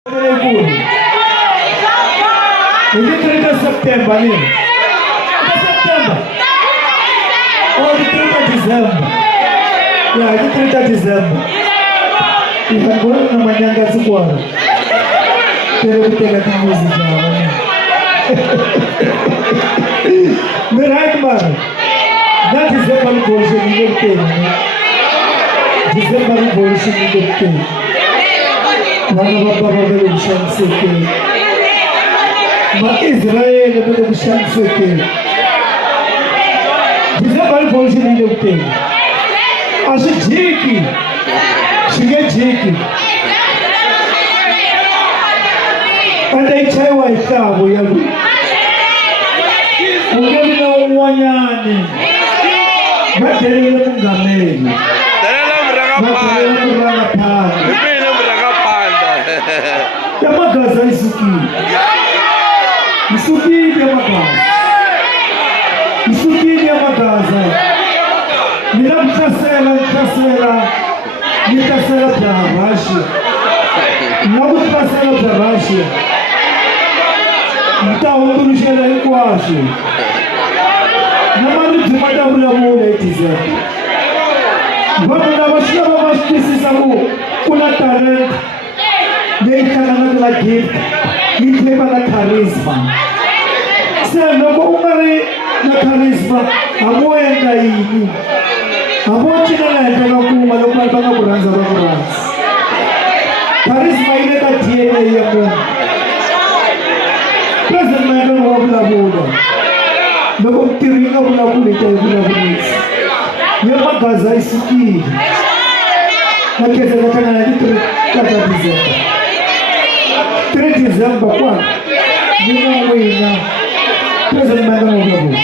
Is it 3rd of September? September. Oh, the 3rd of December. Yeah, the 3rd of December. Ikagora na manyanga sikwara. Pero kutega timuzi jawa. Me right man. That is the bullshit you get paid. December bullshit you get paid. Wana baba baba shamseke. Ma Israel baba shamseke. December bullshit you get paid. Ashi jiki. Shige jiki. Anda ichaiwa itabu yagu. Ungebi na uwanyani. Materele mungameli. Materele murangapani. Yamagaza isuki. Isuki yamagaza. Isuki yamagaza. Nitamtasela. Nitasela barashi. Nabutasela barashi. Nitahundurishela ikwashi. Namani tumada mule itiza. Vamana vashila vavashkisi sabu kuna talent. Neikana la gift. Nitleba la charisma. Sasa noko umari na charisma. Amoenda ini. Amochina la entega kuma lokal banga kuranza kuranza. Charisma ile ka DNA ya Mungu. Present man wa bula bula. Noko mtiringa bula bula bula bula. Yamagaza isuki. Nakeza nakana na ditu kata December. 3 December kwa. Nina wina. Present man wa bula bula.